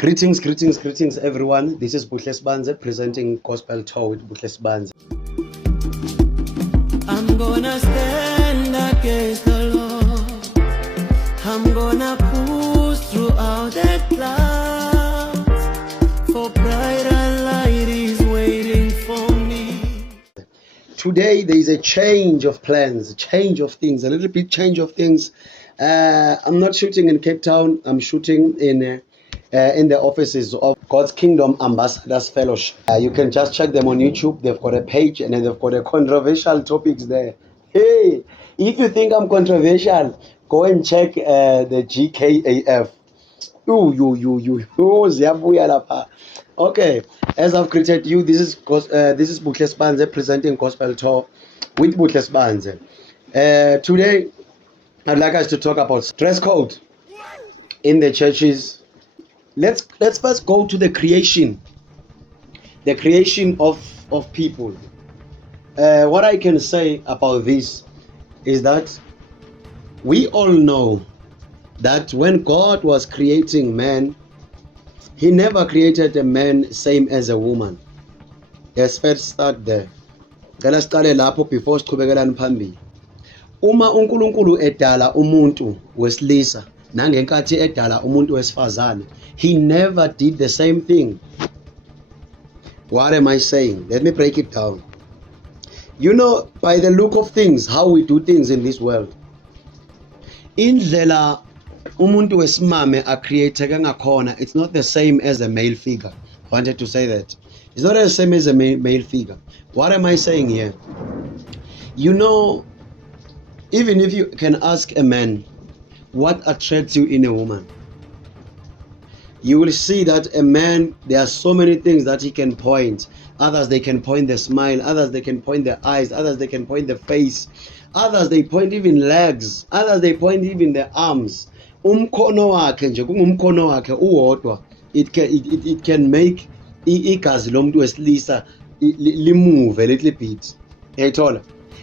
Greetings, everyone. This is Buhle Sibanze presenting Gospel Tour with Buhle Sibanze. I'm gonna stand against the Lord. I'm gonna push throughout the clouds. For brighter light is waiting for me. Today there is a change of plans, a change of things, a little bit change of things. I'm not shooting in Cape Town. I'm shooting in the offices of God's Kingdom Ambassadors Fellowship. You can just check them on YouTube. They've got a page and then they've got a controversial topics there. Hey, if you think I'm controversial, go and check the GKAF. Ziyabuya lapha. Okay, as I've greeted you, this is Buhle Sibanze presenting Gospel Tour with Buhle Sibanze. Today, I'd like us to talk about dress code in the churches. Let's first go to the creation of people. What I can say about this is that we all know that when God was creating man, he never created a man same as a woman. Let's first start there. Ngicela siqale lapho before siqhubekelana phambili. Uma uNkulunkulu edala umuntu wesilisa nangenkathi edala umuntu wesifazane, he never did the same thing. What am I saying? Let me break it down. You know, by the look of things, how we do things in this world, indlela umuntu wesimame acreateke ngakhona, it's not the same as a male figure. I wanted to say that. It's not the same as a male figure. What am I saying here? You know, even if you can ask a man, what attracts you in a woman? You will see that a man, there are so many things that he can point. Others, they can point the smile. Others, they can point the eyes. Others, they can point the face. Others, they point even legs. Others, they point even the arms. Umkhono wakhe nje kungumkhono wakhe uwodwa, it can make igazi lomuntu wesilisa move a little bit. Uyayithola?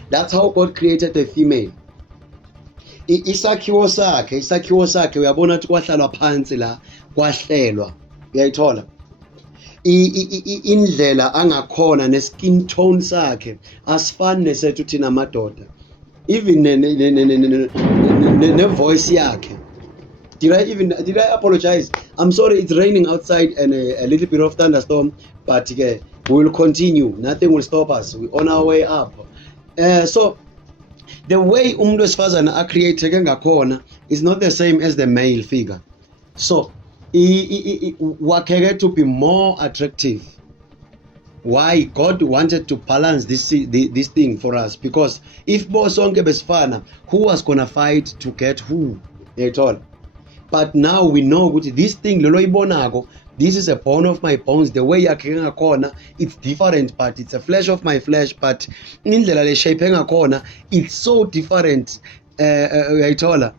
That's how God created a female. Isakhiwo sakhe uyabona ukuthi kwahlalwa phansi la kwahlelwa. Uyayithola? Indlela angakhona ne-skin tone sakhe asifani nesethu thina madoda. Even ne voice yakhe. Did I apologize? I'm sorry, it's raining outside and a little bit of thunderstorm, but we will continue. Nothing will stop us. We're on our way up. So the way umuntu wesifazane acreateke ngakhona is not the same as the male figure. So wakheke to be more attractive. Why God wanted to balance this thing for us, because if bo sonke besifana, who was gonna fight to get who at all? But now we know that this thing lolo ibonako, this is a bone of my bones. The way yakheke ngakhona, it's different, but it's a flesh of my flesh. But indlela le shape ngakhona, it's so different. Uyayithola?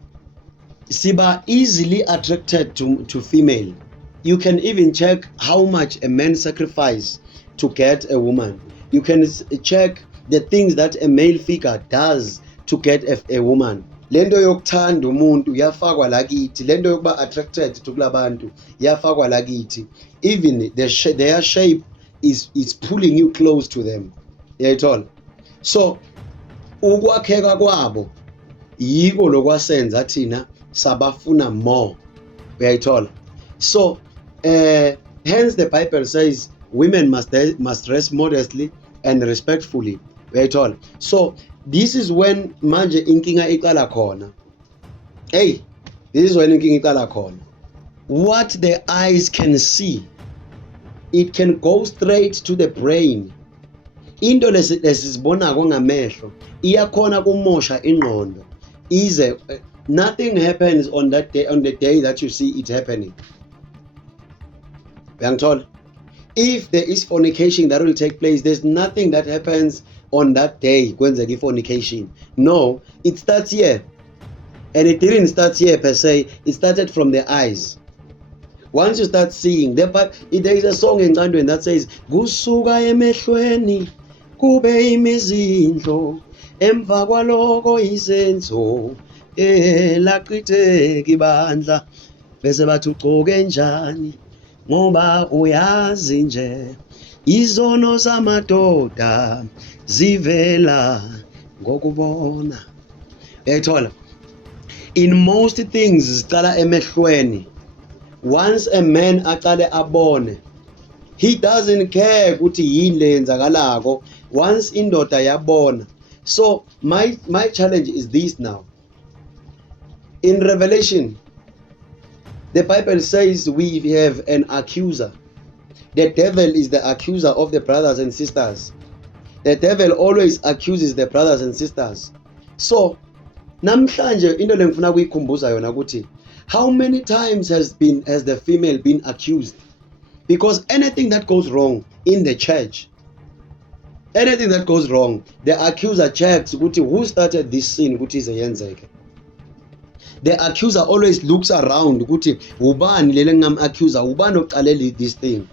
Siba easily attracted to female. You can even check how much a man sacrifice to get a woman. You can check the things that a male figure does to get a woman. Lento yokuthanda umuntu yafakwa lakithi, lento yokuba attracted to kulabantu yafakwa lakithi. Even their shape is pulling you close to them. Uyayithola? So ukwakheka kwabo yiko lokwasenza thina sabafuna more. Uyayithola? So hence the Bible says women must dress modestly and respectfully. Uyayithola? So this is when manje inkinga iqala khona. Hey, this is when inkinga iqala khona. What the eyes can see, it can go straight to the brain. Into lesizibonako ngamehlo iyakhona kumosha ingqondo. Nothing happens on that day, on the day that you see it happening. Uyangithola? If there is fornication that will take place, there's nothing that happens on that day kwenzeka fornication. No, it starts here. And it didn't start here per se, it started from the eyes. Once you start seeing, there is a song in Ngcandweni that says, kusuka emehlweni kube imizindlo emva kwaloko izenzo laqhitheka ibandla bese bathi ugcoke njani ngoba uyazi nje izono zamadoda zivela ngokubona. Uyayithola? In most things zicala emehlweni. Once a man aqale abone, he doesn't care ukuthi yini leyenzakalako once indoda yabona. So my challenge is this now. In Revelation, the Bible says we have an accuser. The devil is the accuser of the brothers and sisters. The devil always accuses the brothers and sisters. So namhlanje into lengifuna kuyikhumbuza yona ukuthi how many times has the female been accused? Because anything that goes wrong in the church, anything that goes wrong, the accuser checks ukuthi who started this sin ukuthi ize yenzeke. The accuser always looks around ukuthi ubani lele ngam-accuser, ubani oqalele this thing.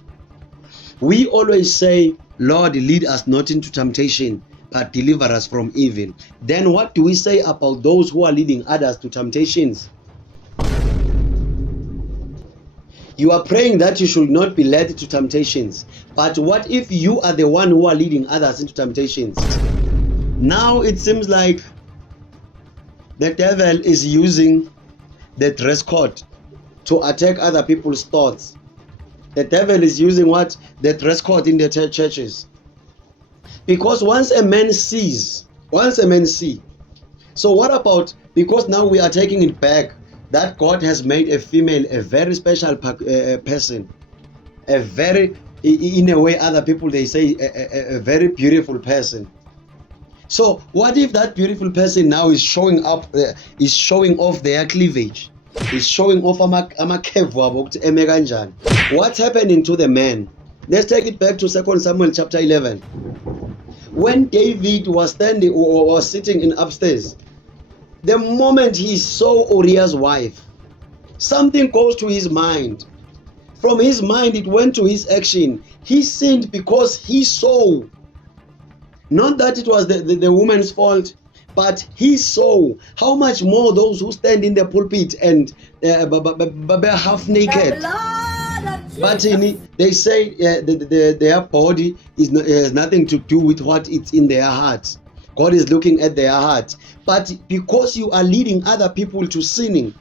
We always say, Lord, lead us not into temptation, but deliver us from evil. Then what do we say about those who are leading others to temptations? You are praying that you should not be led to temptations. But what if you are the one who are leading others into temptations? Now it seems like the devil is using the dress code to attack other people's thoughts. The devil is using what? The dress code in the churches. Because once a man sees. So what about, because now we are taking it back, that God has made a female a very special person. A very, in a way other people they say, a very beautiful person. So what if that beautiful person now is showing up, is showing off their cleavage, is showing off what's happening to the man? Let's take it back to 2 Samuel chapter 11. When David was standing or was sitting in upstairs, the moment he saw Uriah's wife, something goes to his mind. From his mind it went to his action. He sinned because he saw. Not that it was the woman's fault, but he saw. How much more those who stand in the pulpit and half naked. But they say their body has nothing to do with what it's in their hearts. God is looking at their hearts. But because you are leading other people to sinning,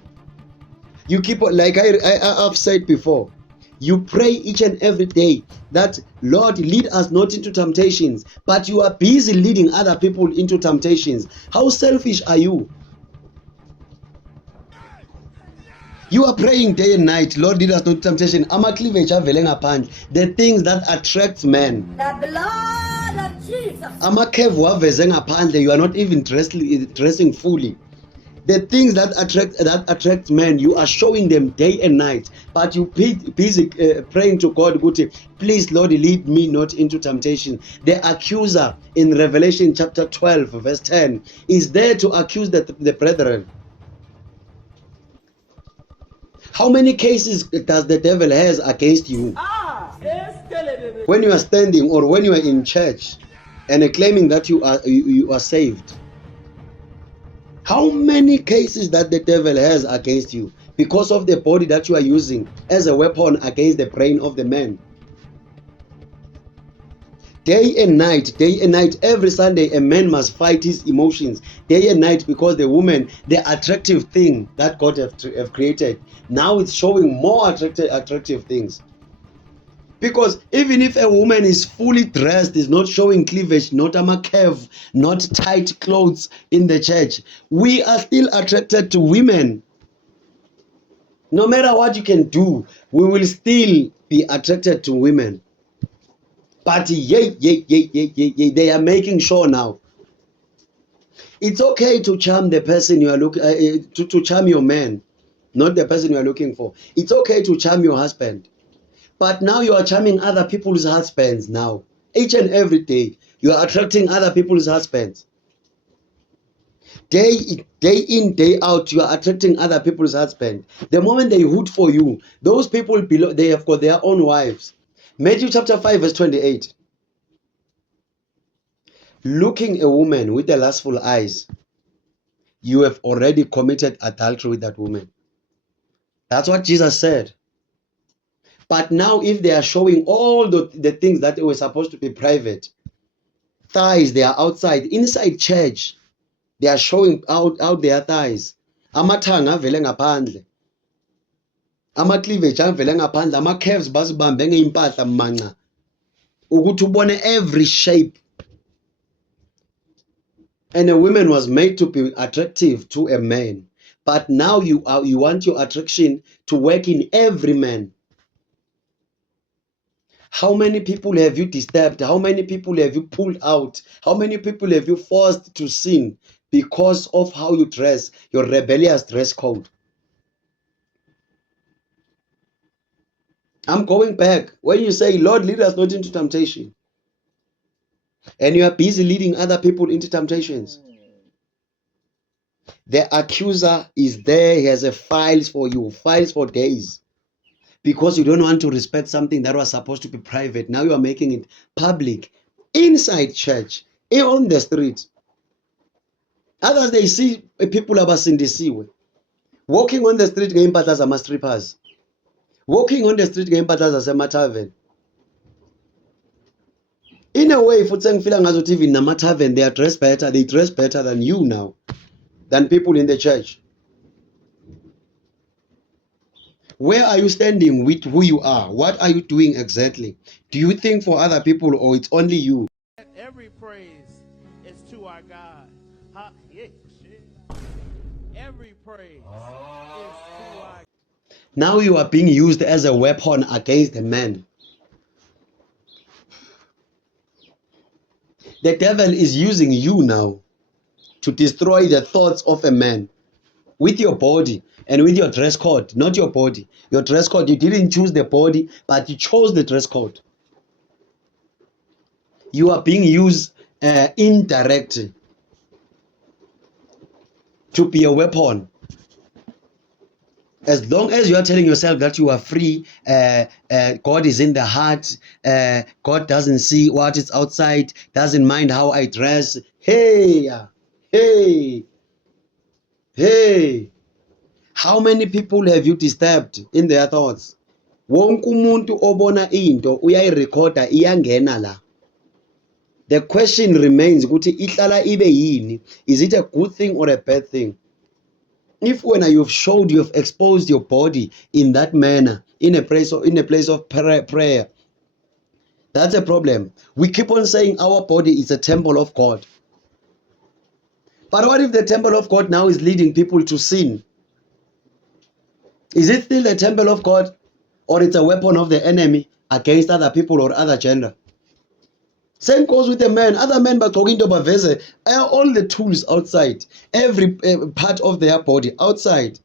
you keep, like I've said before, you pray each and every day that, Lord, lead us not into temptations, but you are busy leading other people into temptations. How selfish are you? You are praying day and night, Lord, lead us not into temptation. The things that attract men. The blood of Jesus. You are not even dressing fully. The things that attract men, you are showing them day and night, but you busy praying to God, please, Lord, lead me not into temptation. The accuser in Revelation chapter 12 verse 10 is there to accuse the brethren. How many cases does the devil has against you? When you are standing or when you are in church and claiming that you are saved, how many cases that the devil has against you because of the body that you are using as a weapon against the brain of the man? Day and night, every Sunday, a man must fight his emotions day and night because the woman, the attractive thing that God have created, now it's showing more attractive things. Because even if a woman is fully dressed, is not showing cleavage, not a curve, not tight clothes in the church, we are still attracted to women. No matter what you can do, we will still be attracted to women. But they are making sure now. It's okay to charm the person you are looking to charm your man, not the person you are looking for. It's okay to charm your husband. But now you are charming other people's husbands now. Each and every day, you are attracting other people's husbands. Day in, day out, you are attracting other people's husbands. The moment they hoot for you, those people below, they have got their own wives. Matthew chapter 5 verse 28. Looking a woman with the lustful eyes, you have already committed adultery with that woman. That's what Jesus said. But now if they are showing all the things that were supposed to be private, thighs, they are outside, inside church, they are showing out their thighs. Amathanga avele ngaphandle. Ama-cleavage avele ngaphandle. Ama-calves bazibambe ngeimpahla manca. Ukuthi ubone every shape. And a woman was made to be attractive to a man. But now you want your attraction to work in every man. How many people have you disturbed? How many people have you pulled out? How many people have you forced to sin because of how you dress, your rebellious dress code? I'm going back. When you say, Lord, lead us not into temptation, and you are busy leading other people into temptations, the accuser is there. He has a files for you, files for days. Because you don't want to respect something that was supposed to be private. Now you are making it public, inside church, on the street. Others, they see people abasindisiwe. Walking on the street ngeimpahla zama-strippers. Walking on the street ngeimpahla zasema-tavern. In a way, futhi sengifila ngazuthi even nama-tavern, they are dressed better. They dress better than you now, than people in the church. Where are you standing with who you are? What are you doing exactly? Do you think for other people or it's only you? Every praise is to our God. Yeah, shit. Every praise is to our God. Now you are being used as a weapon against a man. The devil is using you now to destroy the thoughts of a man with your body and with your dress code, not your body. Your dress code, you didn't choose the body, but you chose the dress code. You are being used indirectly to be a weapon. As long as you are telling yourself that you are free, God is in the heart, God doesn't see what is outside, doesn't mind how I dress. Hey. How many people have you disturbed in their thoughts? Wonke umuntu obona into uyayirekhoda iyangena la. The question remains ukuthi ihlala ibe yini? Is it a good thing or a bad thing? If when you've showed, you've exposed your body in that manner, in a place of prayer, that's a problem. We keep on saying our body is a temple of God. But what if the temple of God now is leading people to sin? Is it still a temple of God, or it's a weapon of the enemy against other people or other gender? Same goes with the men. Other men talking to baveze all the tools outside, every part of their body outside.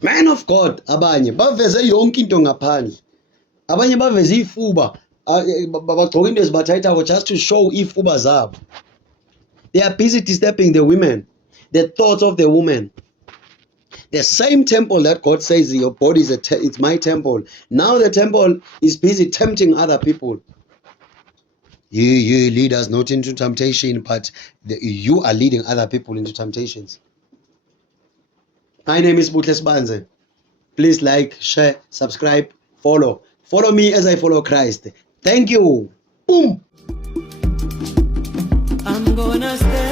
Man of God, abanye baveze yonke into ngaphandle. Abanye baveze ifuba, bagcoka into ezibathathako just to show ifuba zabo. They are busy disturbing the women, the thoughts of the woman. The same temple that God says your body is it's my temple. Now the temple is busy tempting other people. You lead us not into temptation, but you are leading other people into temptations. My name is Butle Sbanze. Please like, share, subscribe, follow. Follow me as I follow Christ. Thank you. Boom. I'm gonna stay.